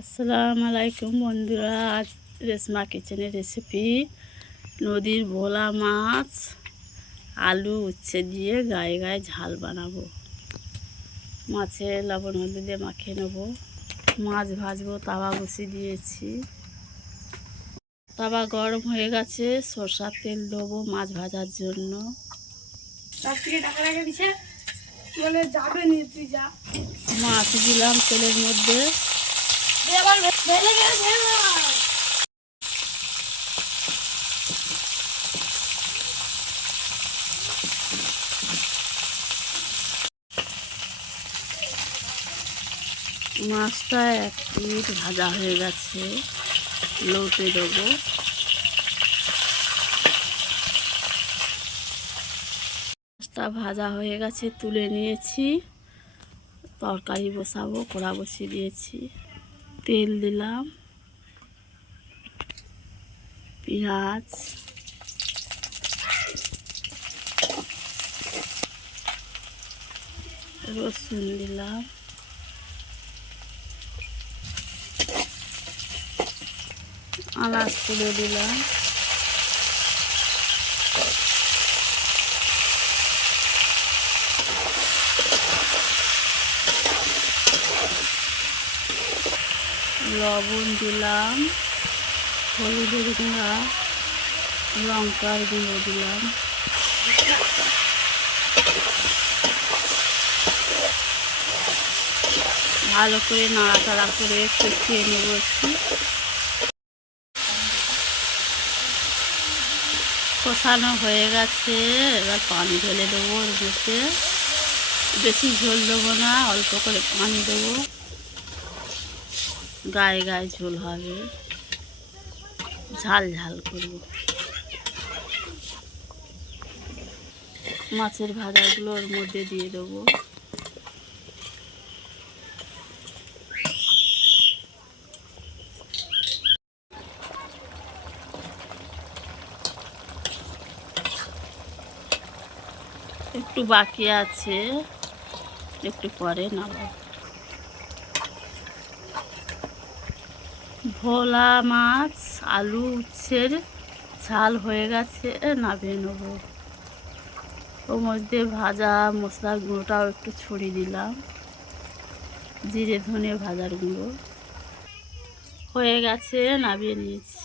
আসসালামু আলাইকুম বন্ধুরা, আজ রেশমা কিচেনের রেসিপি নদীর ভোলা মাছ আলু উচ্ছে দিয়ে গায়ে গায়ে ঝাল বানাবো। মাছে লবণ হলুদ দিয়ে মাখিয়ে নেবো। মাছ ভাজবো, তাওয়া বসিয়ে দিয়েছি। তাওয়া গরম হয়ে গেছে, সরষার তেল দেবো মাছ ভাজার জন্য। মাছ দিলাম তেলের মধ্যে। মাছটা এক পিঠ ভাজা হয়ে গেছে, লৌটে দেবো। মাছটা ভাজা হয়ে গেছে, তুলে নিয়েছি। তরকারি বসাবো, কড়া বসিয়ে দিয়েছি। তেল দিলাম, পেঁয়াজ, রসুন দিলাম, আনাজ তুলে দিলাম, লবণ দিলাম, হলুদের গুঁড়া, লঙ্কার গুঁড়ো দিলাম। ভালো করে নাড়াচাড়া করে কষিয়ে নেব একটু। কষানো হয়ে গেছে, এবার পানি ঢেলে দেবো ওর মধ্যে। বেশি ঝোল দেবো না, অল্প করে পানি দেবো, গায়ে গায়ে ঝোল হবে, ঝাল ঝাল করব। মাছের ভাজাগুলো ওর মধ্যে দিয়ে দেবো। একটু বাকি আছে, একটু পরে নামাবো। ভোলা মাছ আলু উচ্ছের ঝাল হয়ে গেছে, নামিয়ে নেব। ওর মধ্যে ভাজা মশলার গুঁড়োটাও একটু ছড়িয়ে দিলাম, জিরে ধনে ভাজার গুঁড়ো। হয়ে গেছে, নামিয়ে নিয়েছি।